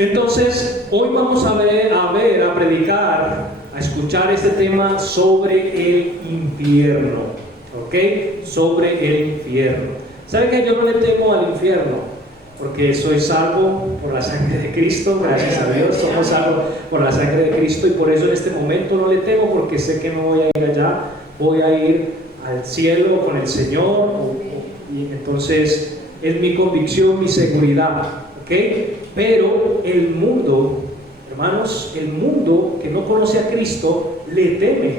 Entonces, hoy vamos a predicar, a escuchar este tema sobre el infierno, ¿ok? Sobre el infierno. ¿Saben que yo no le temo al infierno? Porque soy salvo por la sangre de Cristo, gracias a Dios, somos salvos por la sangre de Cristo, y por eso en este momento no le temo, porque sé que no voy a ir allá, voy a ir al cielo con el Señor, y entonces es mi convicción, mi seguridad, ¿ok? Pero el mundo, hermanos, el mundo que no conoce a Cristo le teme.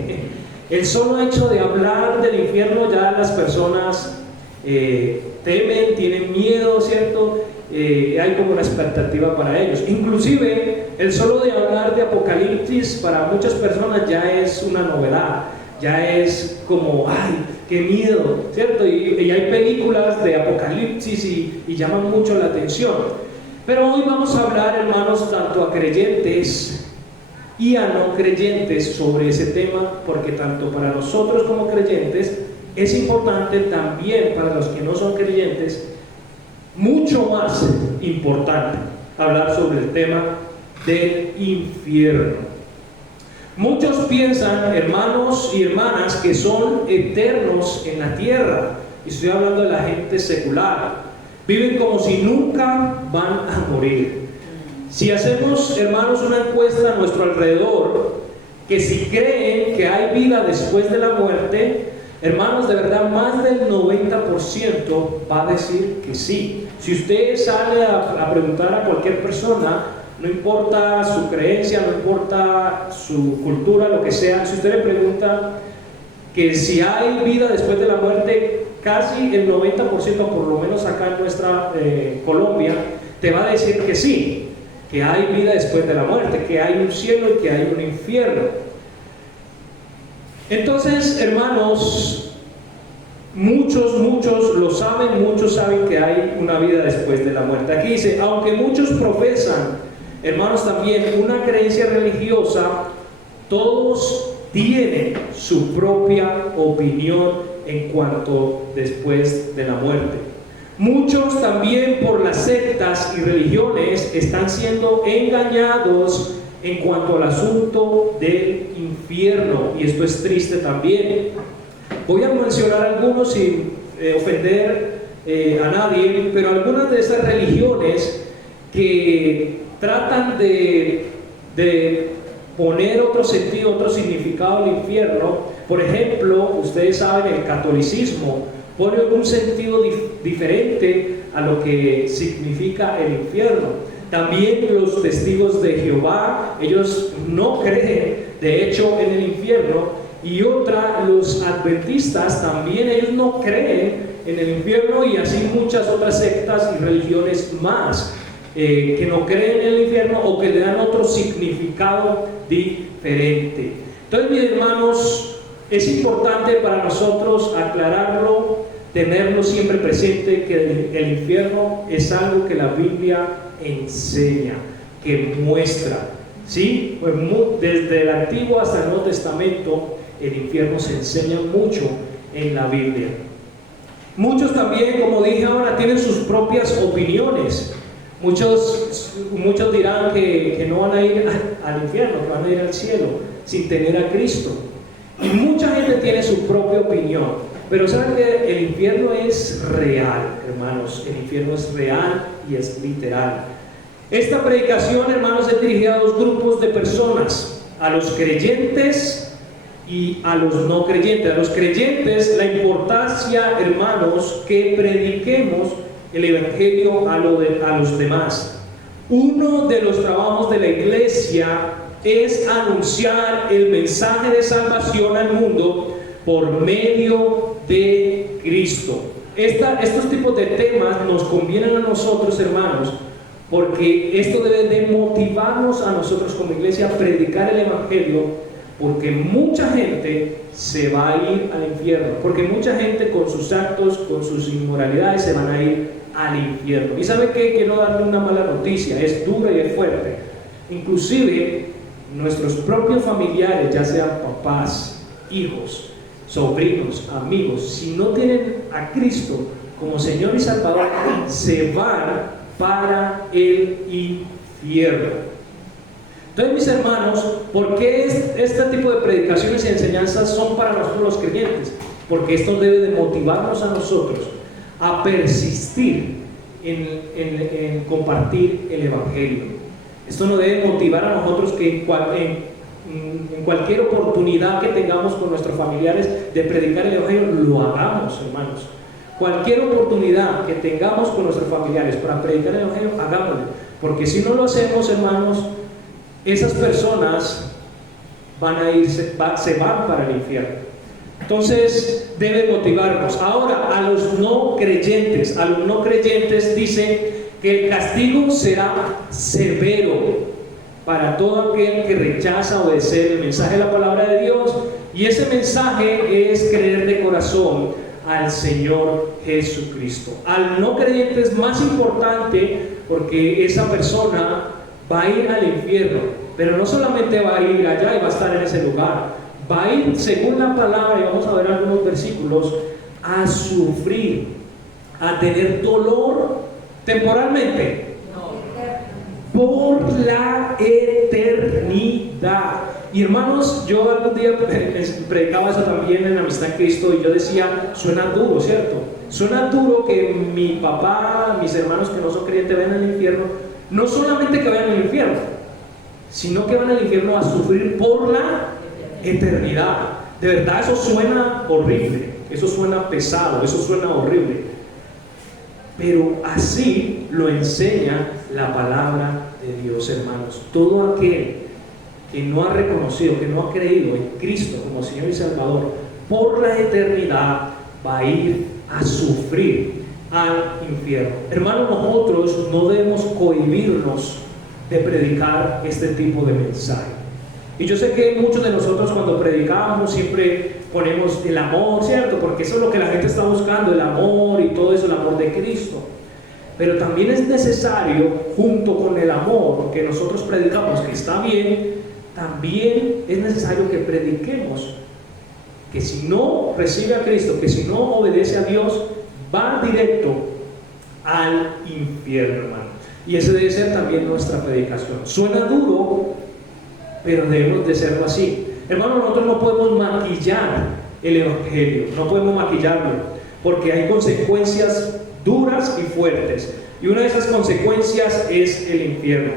El solo hecho de hablar del infierno, ya las personas temen, tienen miedo, ¿cierto? Hay como una expectativa para ellos. Inclusive el solo de hablar de Apocalipsis para muchas personas ya es una novedad, ya es como, ¡ay, qué miedo!, ¿cierto? Y hay películas de Apocalipsis y llaman mucho la atención. Pero hoy vamos a hablar, hermanos, tanto a creyentes y a no creyentes sobre ese tema, porque tanto para nosotros como creyentes es importante, también para los que no son creyentes, mucho más importante hablar sobre el tema del infierno. Muchos piensan, hermanos y hermanas, que son eternos en la tierra, y estoy hablando de la gente secular. Viven como si nunca van a morir. Si hacemos, hermanos, una encuesta a nuestro alrededor, que si creen que hay vida después de la muerte, hermanos, de verdad, más del 90% va a decir que sí. Si usted sale a preguntar a cualquier persona, no importa su creencia, no importa su cultura, lo que sea, si usted le pregunta que si hay vida después de la muerte, casi el 90%, por lo menos acá en nuestra Colombia, te va a decir que sí, que hay vida después de la muerte, que hay un cielo y que hay un infierno. Entonces, hermanos, muchos lo saben, muchos saben que hay una vida después de la muerte. Aquí dice, aunque muchos profesan, hermanos, también una creencia religiosa, todos tienen su propia opinión en cuanto después de la muerte. Muchos también por las sectas y religiones están siendo engañados en cuanto al asunto del infierno, y esto es triste también. Voy a mencionar algunos sin ofender a nadie, pero algunas de esas religiones que tratan de poner otro sentido, otro significado al infierno. Por ejemplo, ustedes saben, el catolicismo pone un sentido diferente a lo que significa el infierno. También los testigos de Jehová, ellos no creen de hecho en el infierno. Y los adventistas también, ellos no creen en el infierno, y así muchas otras sectas y religiones más que no creen en el infierno o que le dan otro significado diferente. Entonces, mis hermanos, es importante para nosotros aclararlo, tenerlo siempre presente, que el infierno es algo que la Biblia enseña, que muestra, ¿sí? Pues desde el Antiguo hasta el Nuevo Testamento, el infierno se enseña mucho en la Biblia. Muchos también, como dije ahora, tienen sus propias opiniones. Muchos dirán que no van a ir al infierno, que van a ir al cielo sin tener a Cristo. Y mucha gente tiene su propia opinión. Pero saben que el infierno es real, hermanos. El infierno es real y es literal. Esta predicación, hermanos, es dirigida a dos grupos de personas: a los creyentes y a los no creyentes. A los creyentes, la importancia, hermanos, que prediquemos el evangelio a los demás. Uno de los trabajos de la iglesia es anunciar el mensaje de salvación al mundo por medio de Cristo. Estos tipos de temas nos convienen a nosotros, hermanos, porque esto debe de motivarnos a nosotros como iglesia a predicar el evangelio, porque mucha gente se va a ir al infierno, porque mucha gente con sus actos, con sus inmoralidades, se van a ir al infierno. Y ¿sabe qué? Quiero darle una mala noticia, es dura y es fuerte. Inclusive nuestros propios familiares, ya sean papás, hijos, sobrinos, amigos, si no tienen a Cristo como Señor y Salvador, se van para el infierno. infierno. Entonces, mis hermanos, ¿por qué este tipo de predicaciones y enseñanzas son para nosotros los creyentes? Porque esto debe de motivarnos a nosotros a persistir en compartir el Evangelio. Esto nos debe motivar a nosotros que en cualquier oportunidad que tengamos con nuestros familiares de predicar el Evangelio, lo hagamos, hermanos. Cualquier oportunidad que tengamos con nuestros familiares para predicar el Evangelio, hagámoslo. Porque si no lo hacemos, hermanos, esas personas se van para el infierno. Entonces debe motivarnos. Ahora, a los no creyentes dice que el castigo será severo para todo aquel que rechaza obedecer el mensaje de la palabra de Dios, y ese mensaje es creer de corazón al Señor Jesucristo. Al no creyente es más importante, porque esa persona va a ir al infierno, pero no solamente va a ir allá y va a estar en ese lugar, va a ir, según la palabra, y vamos a ver algunos versículos, a sufrir, a tener dolor temporalmente, por la eternidad. Y hermanos, yo algún día predicaba eso también en Amistad en Cristo, y yo decía, suena duro, ¿cierto? Suena duro que mi papá, mis hermanos que no son creyentes vayan al infierno. No solamente que vayan al infierno, sino que van al infierno a sufrir por la eternidad. De verdad, eso suena horrible, eso suena pesado, eso suena horrible. Pero así lo enseña la palabra de Dios, hermanos. Todo aquel que no ha reconocido, que no ha creído en Cristo como Señor y Salvador, por la eternidad va a ir a sufrir al infierno. Hermanos, nosotros no debemos cohibirnos de predicar este tipo de mensaje. Y yo sé que muchos de nosotros, cuando predicamos, siempre ponemos el amor, ¿cierto? Porque eso es lo que la gente está buscando, el amor y todo eso, el amor de Cristo. Pero también es necesario, junto con el amor que nosotros predicamos, que está bien, también es necesario que prediquemos que si no recibe a Cristo, que si no obedece a Dios, va directo al infierno, hermano. Y esa debe ser también nuestra predicación. Suena duro, pero debemos de serlo así. Hermano, nosotros no podemos maquillar el Evangelio, no podemos maquillarlo, porque hay consecuencias duras y fuertes, y una de esas consecuencias es el infierno.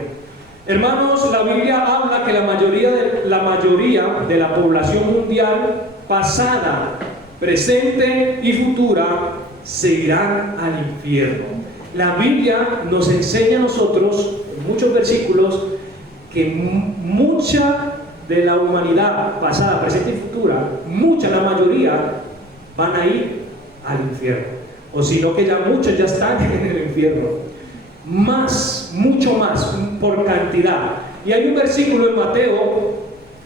Hermanos, la Biblia habla que la mayoría de la población mundial, pasada, presente y futura, se irán al infierno. La Biblia nos enseña a nosotros, en muchos versículos, que mucha de la humanidad pasada, presente y futura, la mayoría, van a ir al infierno. O si no, que ya muchos ya están en el infierno. Mucho más, por cantidad. Y hay un versículo en Mateo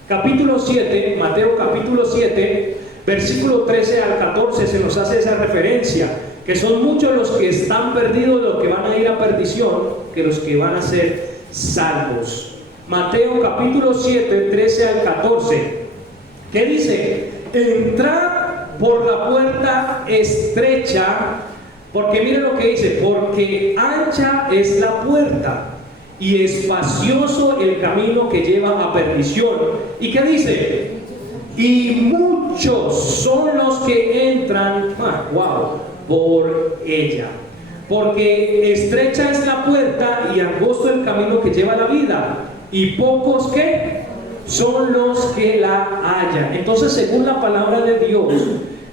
capítulo 7, versículo 13 al 14, se nos hace esa referencia, que son muchos los que están perdidos, los que van a ir a perdición, que los que van a ser salvos. Mateo capítulo 7, 13 al 14. ¿Qué dice? Entrad por la puerta estrecha, porque miren lo que dice, porque ancha es la puerta y espacioso el camino que lleva a perdición. ¿Y qué dice? Y muchos son los que entran por ella. Porque estrecha es la puerta y angosto el camino que lleva a la vida, y pocos que son los que la hallan. Entonces, según la palabra de Dios,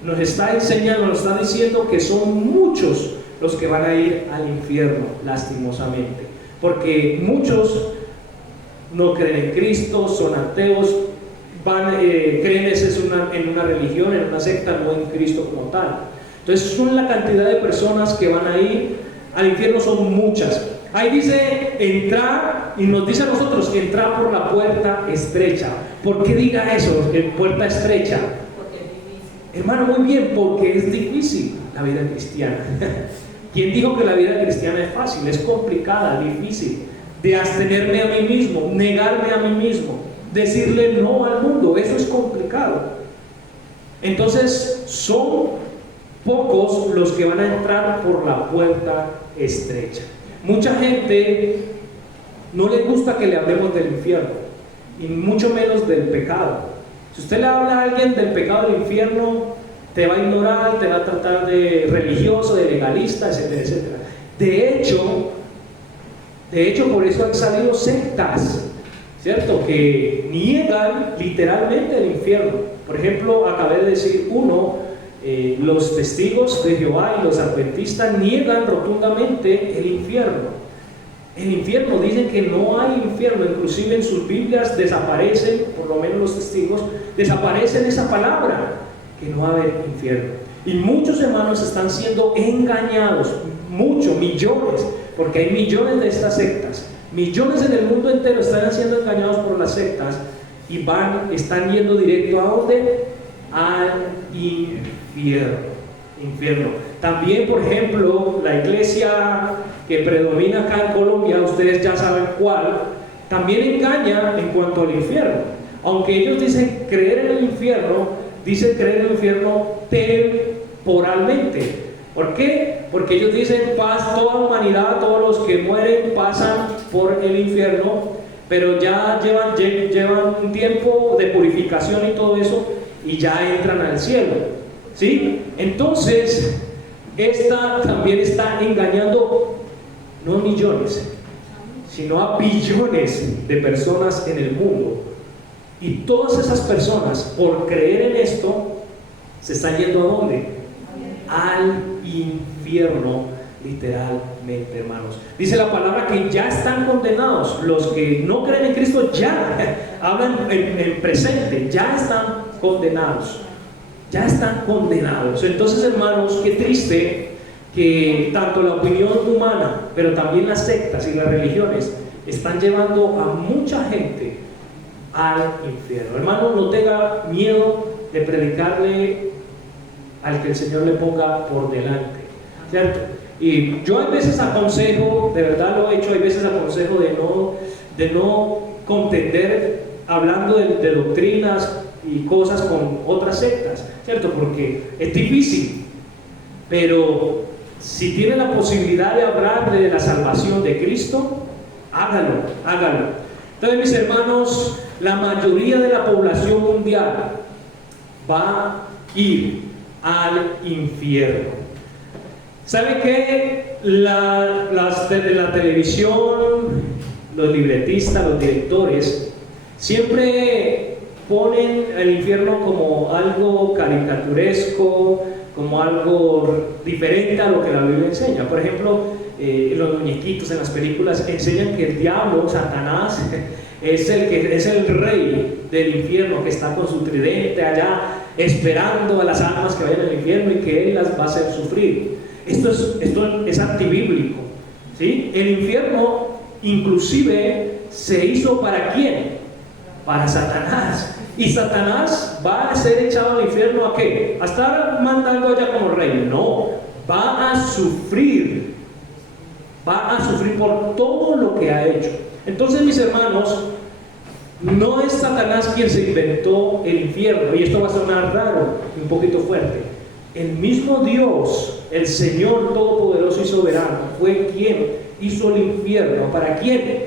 nos está enseñando, nos está diciendo que son muchos los que van a ir al infierno, lastimosamente, porque muchos no creen en Cristo, son ateos, creen en una religión, en una secta, no en Cristo como tal. Entonces, son la cantidad de personas que van a ir al infierno, son muchas. Ahí dice entrar, y nos dice a nosotros que entrar por la puerta estrecha. ¿Por qué diga eso, puerta estrecha? Hermano, muy bien, porque es difícil la vida cristiana. ¿Quién dijo que la vida cristiana es fácil? Es complicada, difícil. De abstenerme a mí mismo, negarme a mí mismo, decirle no al mundo, eso es complicado. Entonces, son pocos los que van a entrar por la puerta estrecha. Mucha gente no le gusta que le hablemos del infierno, y mucho menos del pecado. Si usted le habla a alguien del pecado del infierno, te va a ignorar, te va a tratar de religioso, de legalista, etcétera, etcétera. De hecho, por eso han salido sectas, ¿cierto?, que niegan literalmente el infierno. Por ejemplo, acabé de decir los testigos de Jehová y los adventistas niegan rotundamente el infierno. El infierno, dicen que no hay infierno, inclusive en sus Biblias desaparecen, por lo menos los testigos, desaparecen esa palabra, que no va a haber infierno. Y muchos hermanos están siendo engañados, millones, porque hay millones de estas sectas, millones en el mundo entero están siendo engañados por las sectas y están yendo directo ¿a dónde? Al infierno. También, por ejemplo, la iglesia que predomina acá en Colombia, ustedes ya saben cuál, también engaña en cuanto al infierno. Aunque ellos dicen creer en el infierno, dicen creer en el infierno temporalmente. ¿Por qué? Porque ellos dicen toda humanidad, todos los que mueren pasan por el infierno, pero ya llevan un tiempo de purificación y todo eso, y ya entran al cielo, ¿sí? Entonces, esta también está engañando no millones, sino a billones de personas en el mundo. Y todas esas personas, por creer en esto, se están yendo ¿a dónde? Al infierno, literalmente, hermanos. Dice la palabra que ya están condenados. Los que no creen en Cristo ya hablan en presente, ya están condenados. Ya están condenados. Entonces, hermanos, qué triste que tanto la opinión humana, pero también las sectas y las religiones están llevando a mucha gente al infierno. Hermano, no tenga miedo de predicarle al que el Señor le ponga por delante, ¿cierto? Y yo a veces aconsejo, de verdad lo he hecho, hay veces aconsejo de no contender hablando de doctrinas y cosas con otras sectas, ¿cierto? Porque es difícil, pero si tiene la posibilidad de hablar de la salvación de Cristo, hágalo. Entonces, mis hermanos, la mayoría de la población mundial va a ir al infierno. ¿Sabe qué? De la televisión, los libretistas, los directores, siempre ponen el infierno como algo caricaturesco, como algo diferente a lo que la Biblia enseña. Por ejemplo, los muñequitos en las películas enseñan que el diablo, Satanás, es el rey del infierno, que está con su tridente allá esperando a las almas que vayan al infierno y que él las va a hacer sufrir. Esto es antibíblico, ¿sí? El infierno inclusive se hizo ¿para quién? Para Satanás. Y Satanás va a ser echado al infierno ¿a qué? ¿A estar mandando allá como rey? No, va a sufrir por todo lo que ha hecho. Entonces, mis hermanos, no es Satanás quien se inventó el infierno, y esto va a sonar raro, un poquito fuerte. El mismo Dios, el Señor Todopoderoso y Soberano, fue quien hizo el infierno. ¿Para quién?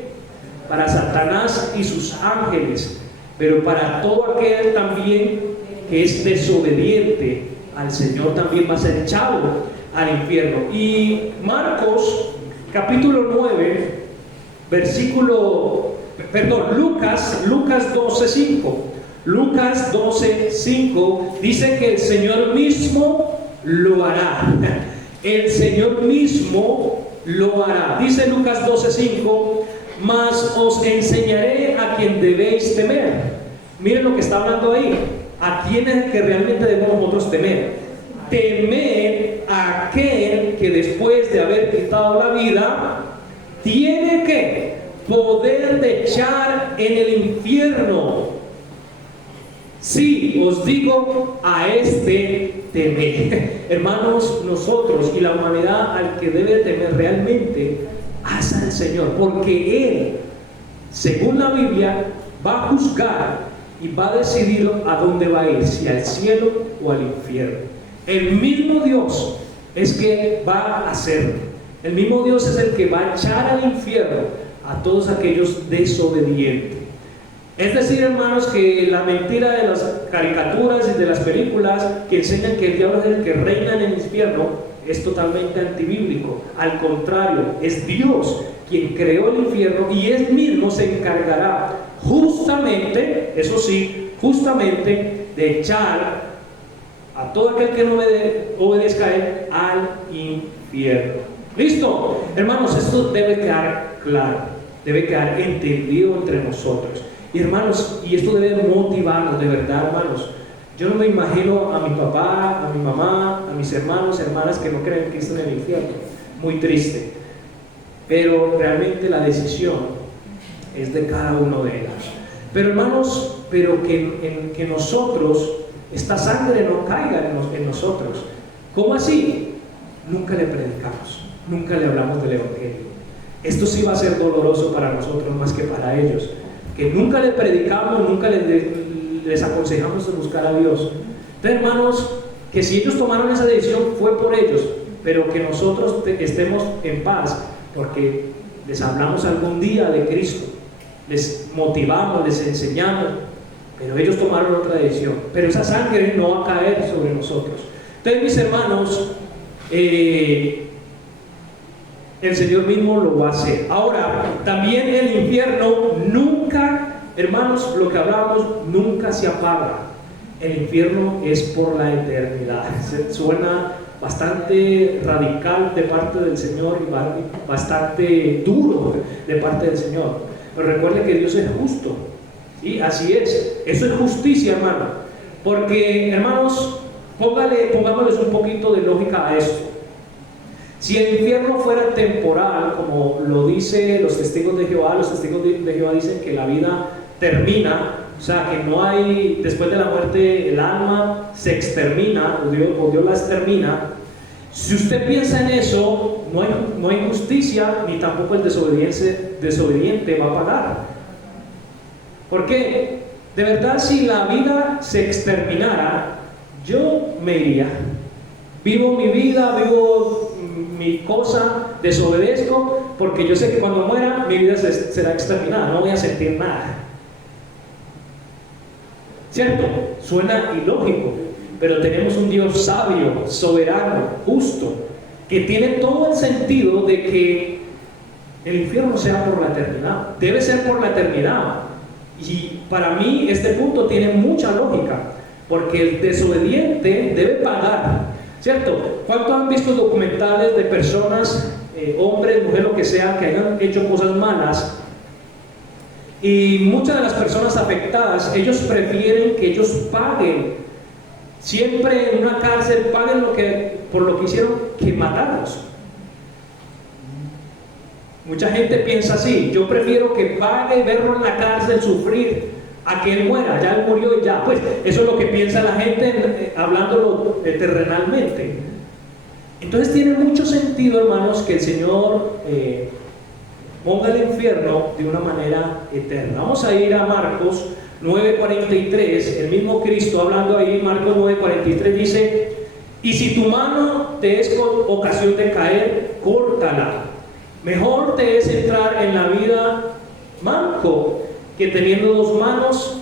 Para Satanás y sus ángeles, pero para todo aquel también que es desobediente al Señor también va a ser echado al infierno. Y Marcos capítulo 9 Lucas 12:5. Lucas 12:5 dice que el Señor mismo lo hará. El Señor mismo lo hará. Dice Lucas 12:5: mas os enseñaré a quien debéis temer. Miren lo que está hablando ahí. ¿A quién es que realmente debemos nosotros temer? Temer a aquel que después de haber quitado la vida tiene que poder de echar en el infierno. Sí, os digo, a este temer. Hermanos, nosotros y la humanidad al que debe temer realmente es al Señor, porque Él, según la Biblia, va a juzgar y va a decidir a dónde va a ir, si al cielo o al infierno. El mismo Dios es que va a hacerlo. El mismo Dios es el que va a echar al infierno a todos aquellos desobedientes. Es decir, hermanos, que la mentira de las caricaturas y de las películas que enseñan que el diablo es el que reina en el infierno es totalmente antibíblico. Al contrario, es Dios quien creó el infierno y Él mismo se encargará justamente, eso sí, justamente de echar a todo aquel que no obedezca a Él al infierno. ¿Listo? Hermanos, esto debe quedar claro, debe quedar entendido entre nosotros. Y hermanos, y esto debe motivarnos, de verdad, hermanos. Yo no me imagino a mi papá, a mi mamá, a mis hermanos, hermanas que no creen que están en el infierno. Muy triste. Pero realmente la decisión es de cada uno de ellos. Pero hermanos, pero que nosotros, esta sangre no caiga en nosotros. ¿Cómo así? Nunca le predicamos, nunca le hablamos del Evangelio. Esto sí va a ser doloroso para nosotros más que para ellos. Que nunca le predicamos, nunca les aconsejamos de buscar a Dios. Entonces, hermanos, que si ellos tomaron esa decisión fue por ellos, pero que nosotros estemos en paz, porque les hablamos algún día de Cristo, les motivamos, les enseñamos, pero ellos tomaron otra decisión. Pero esa sangre no va a caer sobre nosotros. Entonces, mis hermanos, el Señor mismo lo va a hacer. Ahora, también el infierno nunca, hermanos, lo que hablamos, nunca se apaga. El infierno es por la eternidad. Suena bastante radical de parte del Señor y bastante duro de parte del Señor. Pero recuerde que Dios es justo. ¿Sí? Así es. Eso es justicia, hermano. Porque, hermanos, pongámosles un poquito de lógica a esto. Si el infierno fuera temporal, como lo dicen los testigos de Jehová dicen que la vida termina, o sea, que no hay, después de la muerte, el alma se extermina, o Dios la extermina. Si usted piensa en eso, no hay justicia, ni tampoco el desobediente va a pagar. ¿Por qué? De verdad, si la vida se exterminara, yo me iría. Vivo mi vida, vivo mi cosa, desobedezco, porque yo sé que cuando muera mi vida será exterminada, no voy a sentir nada. ¿Cierto? Suena ilógico, pero tenemos un Dios sabio, soberano, justo, que tiene todo el sentido de que el infierno sea por la eternidad, debe ser por la eternidad. Y para mí este punto tiene mucha lógica, porque el desobediente debe pagar. ¿Cierto? ¿Cuántos han visto documentales de personas, hombres, mujeres, lo que sea, que hayan hecho cosas malas? Y muchas de las personas afectadas, ellos prefieren que ellos paguen, siempre en una cárcel, paguen por lo que hicieron, que matarlos. Mucha gente piensa así: yo prefiero que pague, verlo en la cárcel, sufrir, a que él muera. Ya él murió y ya. Pues eso es lo que piensa la gente, hablándolo terrenalmente. Entonces tiene mucho sentido, hermanos, que el Señor ponga el infierno de una manera eterna. Vamos a ir a Marcos 9:43, el mismo Cristo hablando ahí. Marcos 9:43 dice: y si tu mano te es ocasión de caer, córtala. Mejor te es entrar en la vida manco que teniendo dos manos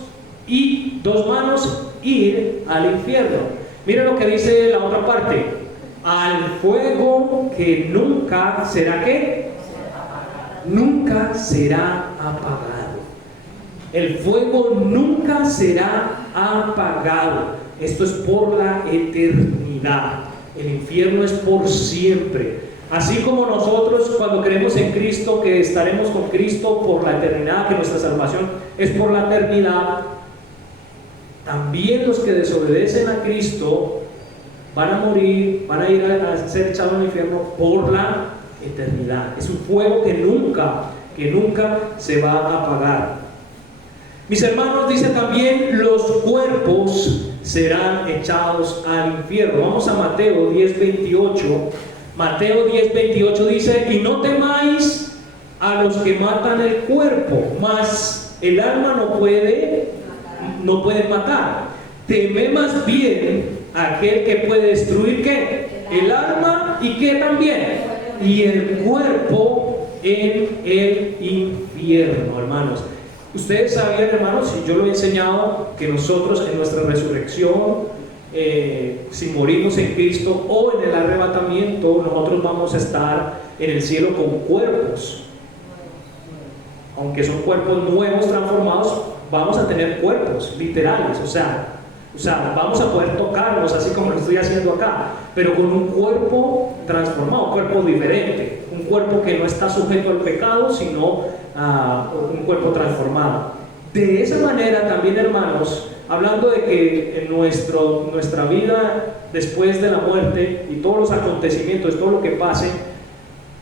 ir al infierno. Mira lo que dice la otra parte: al fuego que nunca será ¿qué? Nunca será apagado. El fuego nunca será apagado. Esto es por la eternidad. El infierno es por siempre. Así como nosotros, cuando creemos en Cristo, que estaremos con Cristo por la eternidad, que nuestra salvación es por la eternidad, también los que desobedecen a Cristo van a morir, van a ir a ser echados al infierno por la eternidad. Es un fuego que nunca se va a apagar. Mis hermanos, dice también: los cuerpos serán echados al infierno. Vamos a Mateo 10:28. Mateo 10:28 dice: y no temáis a los que matan el cuerpo, mas el alma no puede matar. Teme más bien a aquel que puede destruir ¿qué? El alma y que también y el cuerpo en el infierno, hermanos. Ustedes sabían, hermanos, y yo lo he enseñado, que nosotros en nuestra resurrección, si morimos en Cristo o en el arrebatamiento, nosotros vamos a estar en el cielo con cuerpos. Aunque son cuerpos nuevos, transformados, vamos a tener cuerpos literales, o sea, vamos a poder tocarnos así como lo estoy haciendo acá, pero con un cuerpo transformado, un cuerpo diferente, un cuerpo que no está sujeto al pecado, sino un cuerpo transformado. De esa manera también, hermanos, hablando de que en nuestra vida después de la muerte y todos los acontecimientos, todo lo que pase,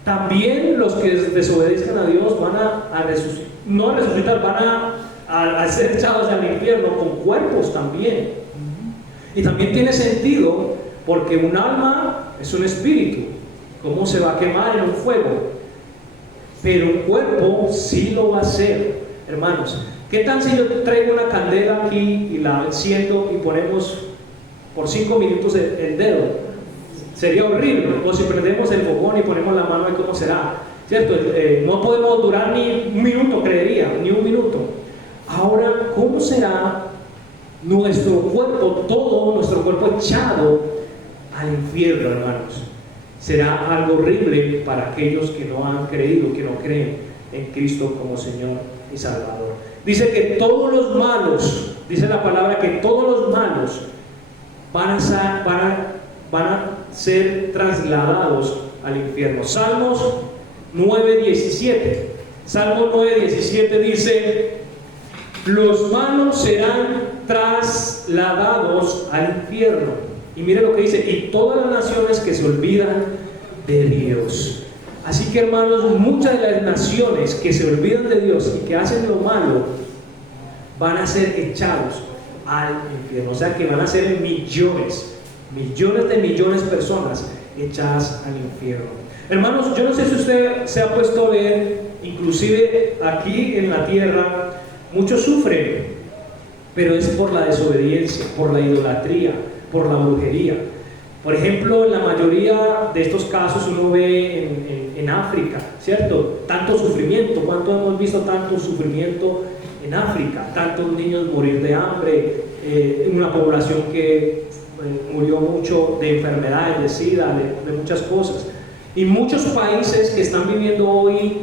también los que desobedezcan a Dios van a resucitar, no a resucitar, van a ser echados al infierno con cuerpos también. Y también tiene sentido porque un alma es un espíritu. ¿Cómo se va a quemar en un fuego? Pero un cuerpo sí lo va a hacer, hermanos. ¿Qué tal si yo traigo una candela aquí y la enciendo y ponemos por 5 minutos el dedo? Sería horrible. O si prendemos el fogón y ponemos la mano, ¿cómo será? ¿Cierto? No podemos durar ni un minuto, creería, ni un minuto. Ahora, ¿cómo será nuestro cuerpo, todo nuestro cuerpo echado al infierno, hermanos? Será algo horrible para aquellos que no han creído, que no creen en Cristo como Señor y Salvador. Dice que todos los malos, dice la palabra que todos los malos van a ser trasladados al infierno. Salmos 9:17. Salmo 9:17 dice: los malos serán trasladados al infierno. Y mire lo que dice: y todas las naciones que se olvidan de Dios. Así que, hermanos, muchas de las naciones que se olvidan de Dios y que hacen lo malo van a ser echados al infierno. O sea que van a ser millones de millones de personas echadas al infierno. Hermanos, yo no sé si usted se ha puesto a ver, inclusive aquí en la tierra, muchos sufren, pero es por la desobediencia, por la idolatría, por la brujería. Por ejemplo, en la mayoría de estos casos uno ve en África, ¿cierto? Tanto sufrimiento. ¿Cuánto hemos visto tanto sufrimiento en África? Tantos niños morir de hambre, una población que murió mucho de enfermedades, de SIDA, de muchas cosas. Y muchos países que están viviendo hoy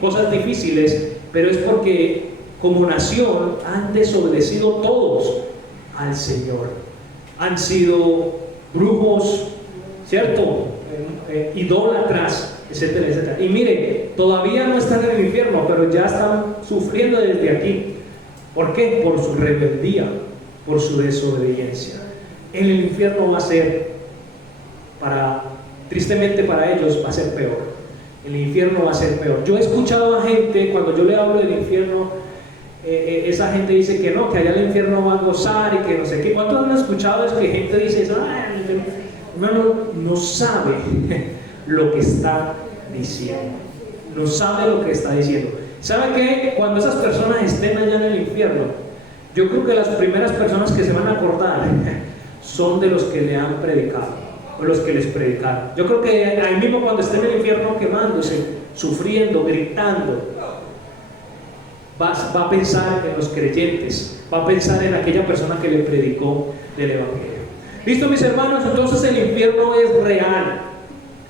cosas difíciles, pero es porque como nación han desobedecido todos al Señor. Han sido brujos, ¿cierto? Idólatras, etcétera, etcétera. Y mire, todavía no están en el infierno, pero ya están sufriendo desde aquí. ¿Por qué? Por su rebeldía, por su desobediencia. En el infierno va a ser, tristemente para ellos, va a ser peor. El infierno va a ser peor. Yo he escuchado a gente, cuando yo le hablo del infierno, esa gente dice que no, que allá el infierno va a gozar y que no sé qué. ¿Cuántos han escuchado es que gente dice eso? Hermano, no sabe lo que está diciendo. No sabe lo que está diciendo. ¿Sabe qué? Cuando esas personas estén allá en el infierno, yo creo que las primeras personas que se van a acordar son de los que le han predicado, o los que les predicaron. Yo creo que ahí mismo, cuando estén en el infierno quemándose, sufriendo, gritando, va a pensar en los creyentes, va a pensar en aquella persona que le predicó del Evangelio. ¿Listo, mis hermanos? Entonces el infierno es real.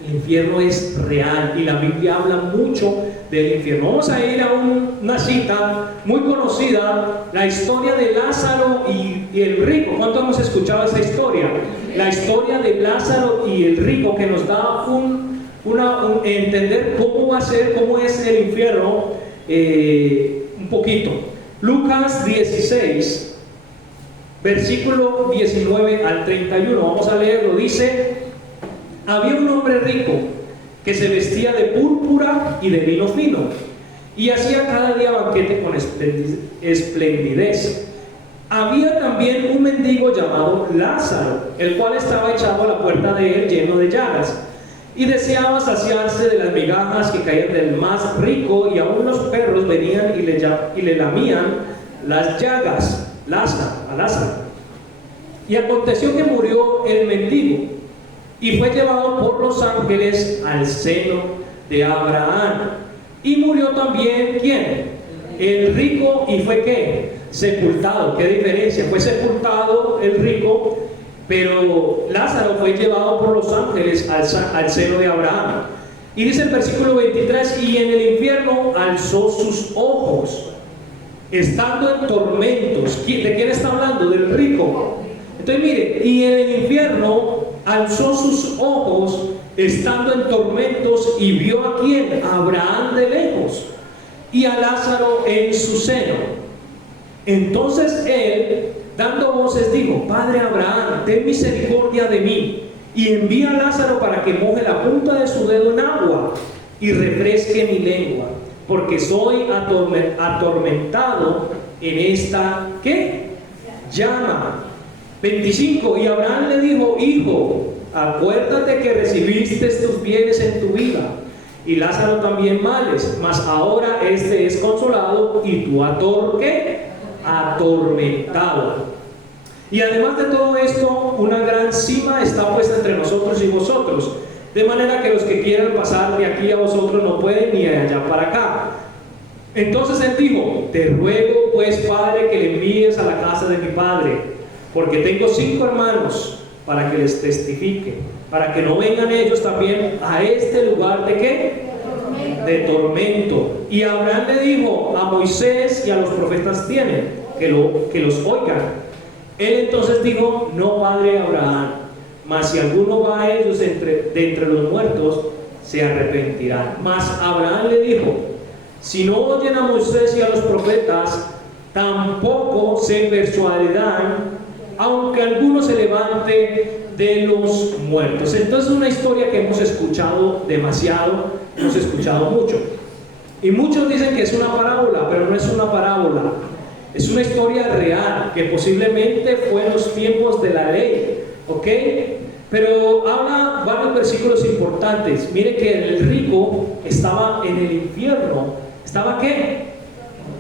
El infierno es real y la Biblia habla mucho del infierno. Vamos a ir a una cita muy conocida, la historia de Lázaro y el rico. ¿Cuánto hemos escuchado esa historia? La historia de Lázaro y el rico, que nos da entender cómo va a ser, cómo es el infierno, un poquito. Lucas 16, versículo 19 al 31. Vamos a leerlo. Dice: había un hombre rico que se vestía de púrpura y de lino fino, y hacía cada día banquete con esplendidez. Había también un mendigo llamado Lázaro, el cual estaba echado a la puerta de él, lleno de llagas, y deseaba saciarse de las migajas que caían del más rico, y aún los perros venían y le lamían las llagas a Lázaro. Y aconteció que murió el mendigo y fue llevado por los ángeles al seno de Abraham. Y murió también, ¿quién? El rico, y fue ¿qué? Sepultado. ¿Qué diferencia? Fue sepultado el rico, pero Lázaro fue llevado por los ángeles al seno de Abraham. Y dice el versículo 23, y en el infierno alzó sus ojos, estando en tormentos. ¿De quién está hablando? Del rico. Entonces mire, y en el infierno alzó sus ojos, estando en tormentos, y vio a quién, a Abraham de lejos, y a Lázaro en su seno. Entonces él, dando voces, dijo: Padre Abraham, ten misericordia de mí, y envía a Lázaro para que moje la punta de su dedo en agua y refresque mi lengua, porque soy atormentado en esta, ¿qué? Llama. 25, y Abraham le dijo: Hijo, acuérdate que recibiste tus bienes en tu vida, y Lázaro también males, mas ahora este es consolado y tú atormentado. Y además de todo esto, una gran cima está puesta entre nosotros y vosotros, de manera que los que quieran pasar de aquí a vosotros no pueden, ni de allá para acá. Entonces él dijo: Te ruego pues, Padre, que le envíes a la casa de mi padre, porque tengo 5 hermanos, para que les testifique, para que no vengan ellos también a este lugar de ¿qué? De tormento. Y Abraham le dijo: A Moisés y a los profetas tienen, que los oigan. Él entonces dijo: No, padre Abraham, mas si alguno va a ellos de entre los muertos, se arrepentirán. Mas Abraham le dijo: Si no oyen a Moisés y a los profetas, tampoco se persuadirán, aunque alguno se levante de los muertos. Entonces, una historia que hemos escuchado demasiado, hemos escuchado mucho. Y muchos dicen que es una parábola, pero no es una parábola. Es una historia real, que posiblemente fue en los tiempos de la ley, ¿ok? Pero habla varios versículos importantes. Mire que el rico estaba en el infierno. ¿Estaba qué?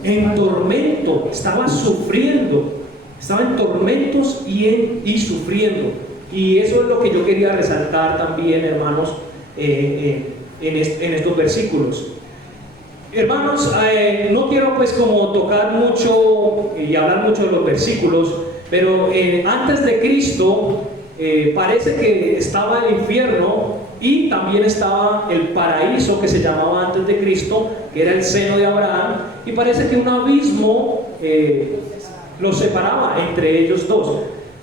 En tormento, estaba sufriendo. Estaba en tormentos y sufriendo. Y eso es lo que yo quería resaltar también, hermanos, en estos versículos. Hermanos, no quiero pues como tocar mucho y hablar mucho de los versículos, pero antes de Cristo parece que estaba el infierno y también estaba el paraíso, que se llamaba antes de Cristo, que era el seno de Abraham, y parece que un abismo los separaba entre ellos dos.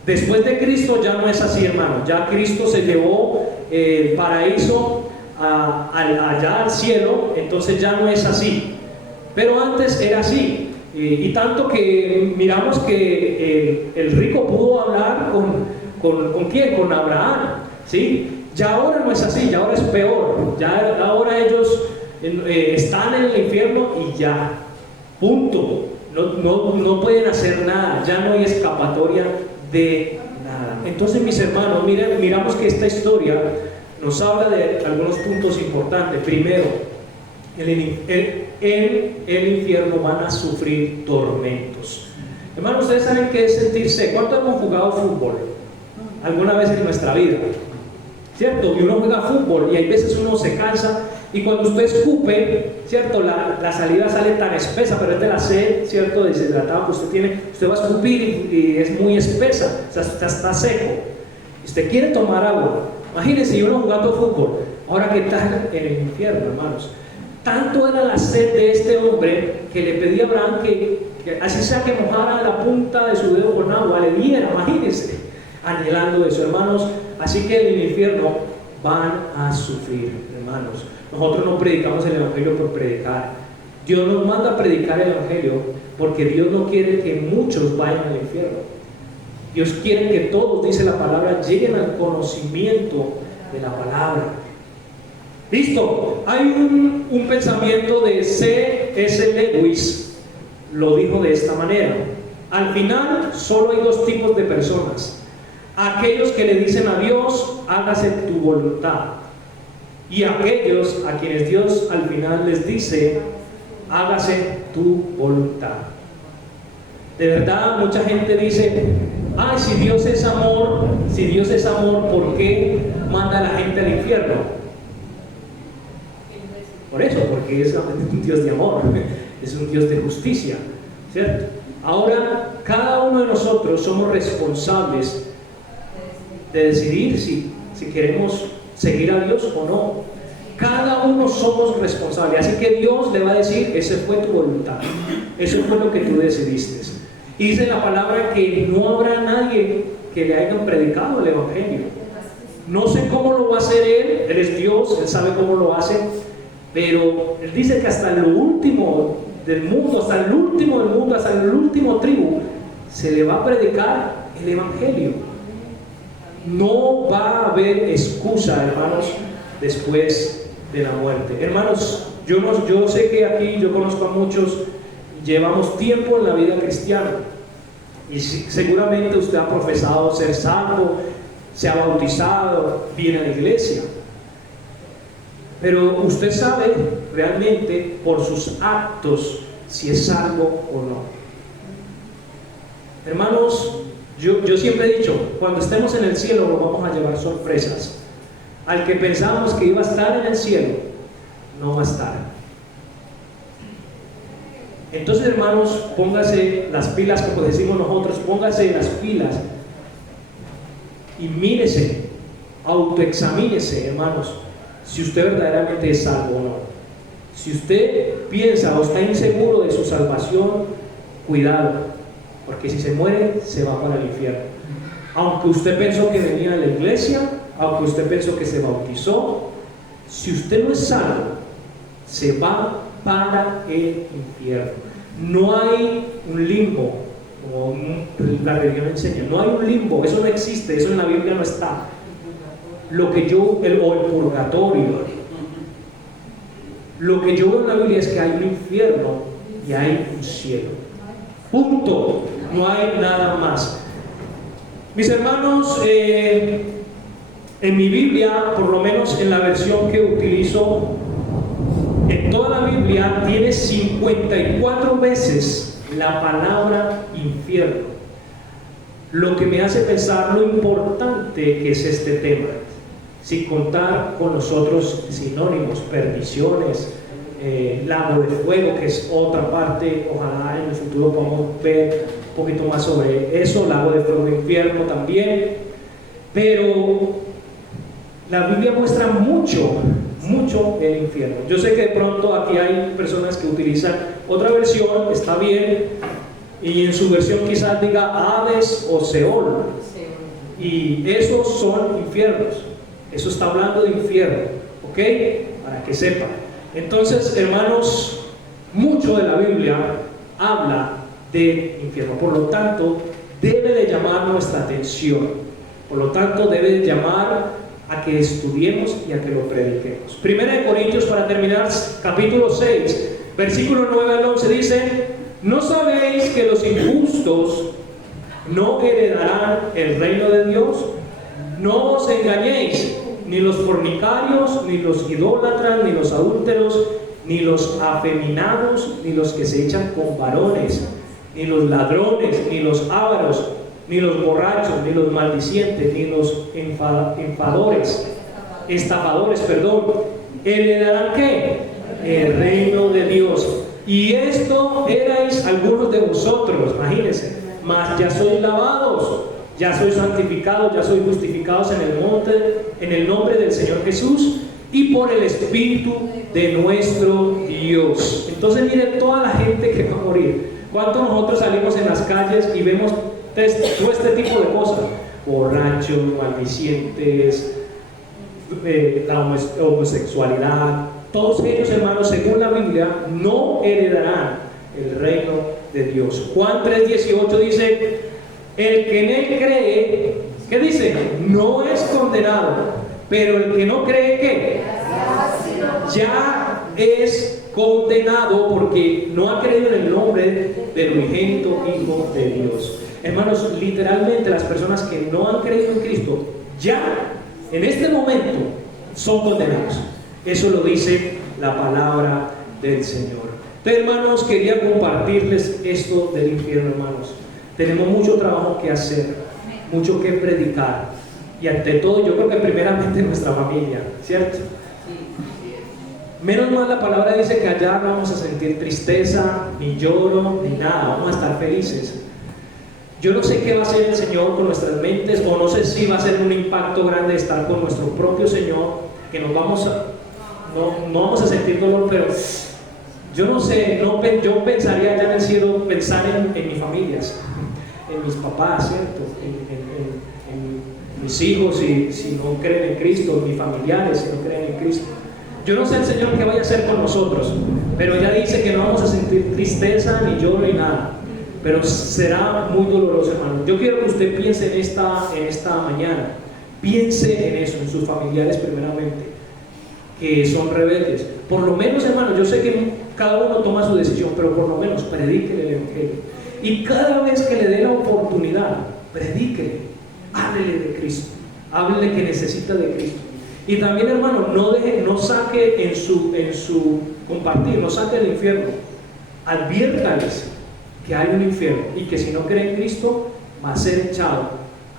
Después de Cristo ya no es así, hermano. Ya Cristo se llevó el paraíso allá al cielo, entonces ya no es así. Pero antes era así. Y tanto que miramos que el rico pudo hablar ¿con quién? Con Abraham, ¿sí? Ya ahora no es así, ya ahora es peor. Ya ahora ellos están en el infierno y ya, punto. No pueden hacer nada, ya no hay escapatoria de nada. Entonces, mis hermanos, miramos que esta historia nos habla de algunos puntos importantes. Primero, en el infierno van a sufrir tormentos. Hermanos, ustedes saben qué es sentirse. ¿Cuánto hemos jugado fútbol alguna vez en nuestra vida? ¿Cierto? Y uno juega fútbol y hay veces uno se cansa, y cuando usted escupe, ¿cierto? La salida sale tan espesa, pero es de la sed, ¿cierto? Deshidratado que usted va a escupir y es muy espesa, o sea, está seco. Usted quiere tomar agua. Imagínense, uno jugando fútbol. Ahora, ¿qué tal en el infierno, hermanos? Tanto era la sed de este hombre que le pedía a Abraham que así sea que mojara la punta de su dedo con agua, le diera, imagínense, anhelando eso, hermanos. Así que en el infierno van a sufrir, hermanos. Nosotros no predicamos el evangelio por predicar. Dios nos manda a predicar el evangelio porque Dios no quiere que muchos vayan al infierno. Dios quiere que todos, dice la palabra, lleguen al conocimiento de la palabra. Listo. Hay un pensamiento de C.S. Lewis, lo dijo de esta manera: al final solo hay 2 tipos de personas: aquellos que le dicen a Dios, hágase tu voluntad, y aquellos a quienes Dios al final les dice, hágase tu voluntad. De verdad, mucha gente dice: ay, si Dios es amor, ¿por qué manda a la gente al infierno? Por eso, porque es un Dios de amor, es un Dios de justicia, ¿cierto? Ahora, cada uno de nosotros somos responsables de decidir si queremos seguir a Dios o no. Cada uno somos responsables, así que Dios le va a decir, esa fue tu voluntad, eso fue lo que tú decidiste. Y dice la palabra que no habrá nadie que le hayan predicado el Evangelio. No sé cómo lo va a hacer Él es Dios, Él sabe cómo lo hace, pero Él dice que hasta lo último del mundo, hasta el último del mundo, hasta el último tribu, se le va a predicar el Evangelio. No va a haber excusa, hermanos, después de la muerte. Hermanos, yo sé que aquí yo conozco a muchos, llevamos tiempo en la vida cristiana y seguramente usted ha profesado ser salvo, se ha bautizado, viene a la iglesia, pero usted sabe realmente por sus actos si es salvo o no. Hermanos, yo siempre he dicho, cuando estemos en el cielo nos vamos a llevar sorpresas. Al que pensábamos que iba a estar en el cielo, no va a estar. Entonces, hermanos, póngase las pilas, como decimos nosotros, póngase las pilas y mírese, autoexamínese, hermanos, si usted verdaderamente es salvo o no. Si usted piensa o está inseguro de su salvación, cuidado, porque si se muere, se va para el infierno. Aunque usted pensó que venía a la iglesia, aunque usted pensó que se bautizó, si usted no es salvo, se va para el infierno. No hay un limbo, como la religión enseña, no hay un limbo, eso no existe, eso en la Biblia no está. O el purgatorio. Lo que yo veo en la Biblia es que hay un infierno y hay un cielo. Punto. No hay nada más. Mis hermanos, en mi Biblia, por lo menos en la versión que utilizo, en toda la Biblia tiene 54 veces la palabra infierno, lo que me hace pensar lo importante que es este tema, sin contar con los otros sinónimos, perdiciones, lago de fuego, que es otra parte. Ojalá en el futuro podamos ver un poquito más sobre eso, lago de fuego, infierno también. Pero la Biblia muestra mucho el infierno. Yo sé que de pronto aquí hay personas que utilizan otra versión, está bien, y en su versión quizás diga Hades o Seol, y esos son infiernos. Eso está hablando de infierno, ¿ok? Para que sepan. Entonces, hermanos, mucho de la Biblia habla de infierno, por lo tanto debe de llamar nuestra atención, por lo tanto debe de llamar a que estudiemos y a que lo prediquemos. Primera de Corintios, para terminar, capítulo 6, versículo 9 al 11 dice: ¿no sabéis que los injustos no heredarán el reino de Dios? No os engañéis, ni los fornicarios, ni los idólatras, ni los adúlteros, ni los afeminados, ni los que se echan con varones, ni los ladrones, ni los ávaros, ni los borrachos, ni los maldicientes, ni los estafadores, heredarán ¿qué? El reino de Dios. Y esto erais algunos de vosotros, imagínense, mas ya sois lavados, ya sois santificados, ya sois justificados en el nombre del Señor Jesús y por el Espíritu de nuestro Dios. Entonces miren toda la gente que va a morir. ¿Cuántos nosotros salimos en las calles y vemos todo este tipo de cosas? Borrachos, maldicientes, la homosexualidad. Todos ellos, hermanos, según la Biblia, no heredarán el reino de Dios. Juan 3:18 dice: el que en él cree, ¿qué dice? No es condenado, pero el que no cree, ¿qué? Ya es condenado porque no ha creído en el nombre del unigénito Hijo de Dios. Hermanos, literalmente las personas que no han creído en Cristo, ya en este momento son condenados. Eso lo dice la palabra del Señor. Entonces, hermanos, quería compartirles esto del infierno, hermanos. Tenemos mucho trabajo que hacer, mucho que predicar, y ante todo yo creo que primeramente nuestra familia, ¿cierto? Menos mal la palabra dice que allá no vamos a sentir tristeza, ni lloro, ni nada, vamos a estar felices. Yo no sé qué va a hacer el Señor con nuestras mentes, o no sé si va a ser un impacto grande estar con nuestro propio Señor, que nos vamos a, no vamos a sentir dolor, pero yo no sé, yo pensaría ya en el cielo, pensar en mis familias, en mis papás, ¿cierto? En mis hijos, si no creen en Cristo, en mis familiares, si no creen en Cristo. Yo no sé el Señor qué vaya a hacer con nosotros, pero ya dice que no vamos a sentir tristeza, ni lloro, ni nada. Pero será muy doloroso, hermano. Yo quiero que usted piense en esta mañana, piense en eso, en sus familiares primeramente, que son rebeldes. Por lo menos, hermano, yo sé que cada uno toma su decisión, pero por lo menos predíquele el Evangelio. Y cada vez que le dé la oportunidad, predíquele, háblele de Cristo, háblele que necesita de Cristo. Y también, hermano, no saque en su compartir, no saque del infierno. Adviértales que hay un infierno y que si no cree en Cristo va a ser echado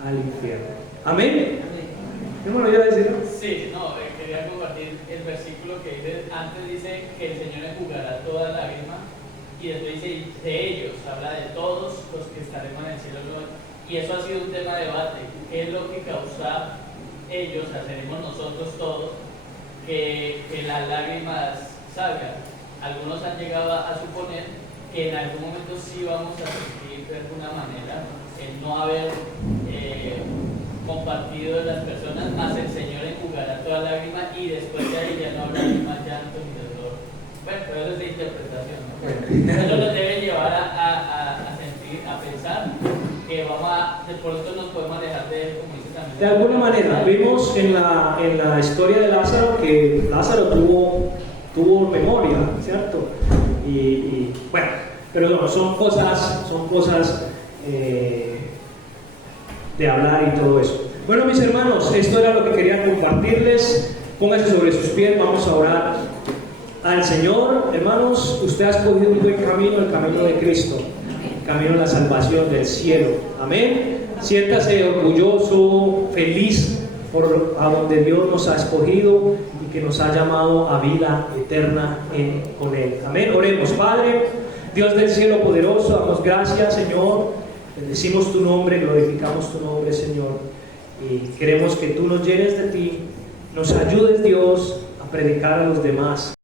al infierno. Amén. Hermano, ¿ya decir? Sí, no, quería compartir el versículo que dice, antes dice que el Señor enjugará toda lágrima, y después dice de ellos, habla de todos los que estaremos en el cielo. Y eso ha sido un tema de debate. ¿Qué es lo que causa ellos, seremos nosotros todos, que las lágrimas salgan? Algunos han llegado a suponer que en algún momento sí vamos a sentir de alguna manera el no haber compartido las personas, más el Señor enjugará toda lágrima y después de ahí ya no habrá ni más llanto ni dolor. Bueno, pero eso es de interpretación, ¿no? Eso nos debe llevar a sentir, a pensar que de pronto nos podemos alejar de él, como dice también. De alguna manera, vimos en la historia de Lázaro que Lázaro tuvo memoria, ¿cierto? Y bueno, pero no, son cosas de hablar y todo eso. Bueno, mis hermanos, esto era lo que quería compartirles. Pónganse sobre sus pies, vamos a orar al Señor. Hermanos, usted ha escogido un buen camino, el camino de Cristo, el camino de la salvación del cielo. Amén. Siéntase orgulloso, feliz por a donde Dios nos ha escogido y que nos ha llamado a vida eterna con Él. Amén. Oremos. Padre, Dios del cielo poderoso, damos gracias, Señor. Bendecimos tu nombre, glorificamos tu nombre, Señor. Y queremos que tú nos llenes de ti, nos ayudes, Dios, a predicar a los demás.